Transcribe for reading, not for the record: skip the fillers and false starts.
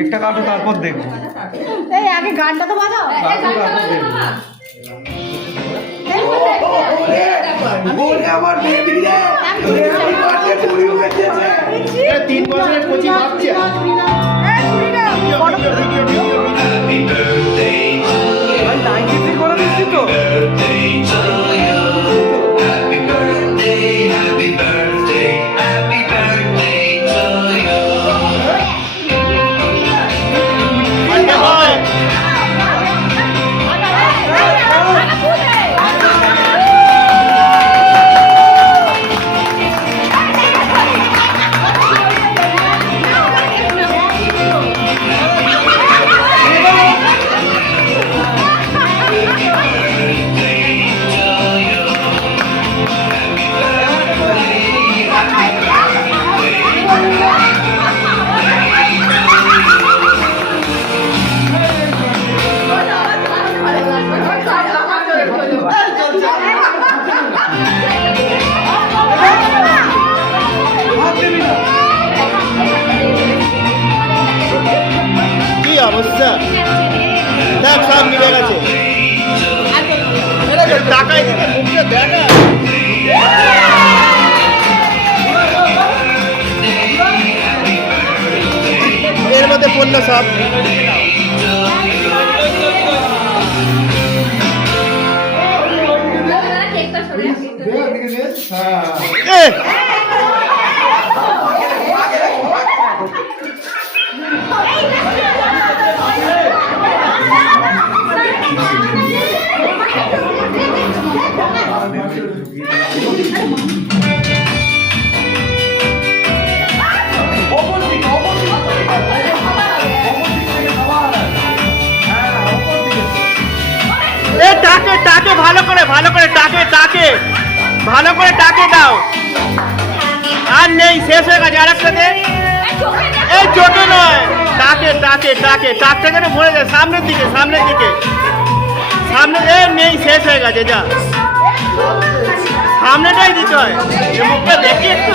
একটা কাটো তারপর দেখবো। এই আগে গানটা তো বাজাও। আমার বেবি রে 3 বছরের কোচি বাচ্চা। হ্যাপি বার্থডে নাইনটি করে দিচ্ছি তো। Happy birthday happy birthday happy birthday to you. কি অবস্থা দেখ, সব মিলে গেছে। টাকায় দিকে মুখটা দেখা এর মধ্যে পড়লো সব। টাকে টাকে ভালো করে টাকে টাকে ভালো করে টাকে দাও। আর নেই, শেষ হয়ে গেছে। আরেকটা দে। এই চোখে নয়, টাকে টাকে টাকে টাকটা যেন ভরে যায় সামনের দিকে সামনের দিকে সামনে। নেই, শেষ হয়ে গেছে। যা সামনেটাই দিতে হয়, মুখটা দেখি একটু।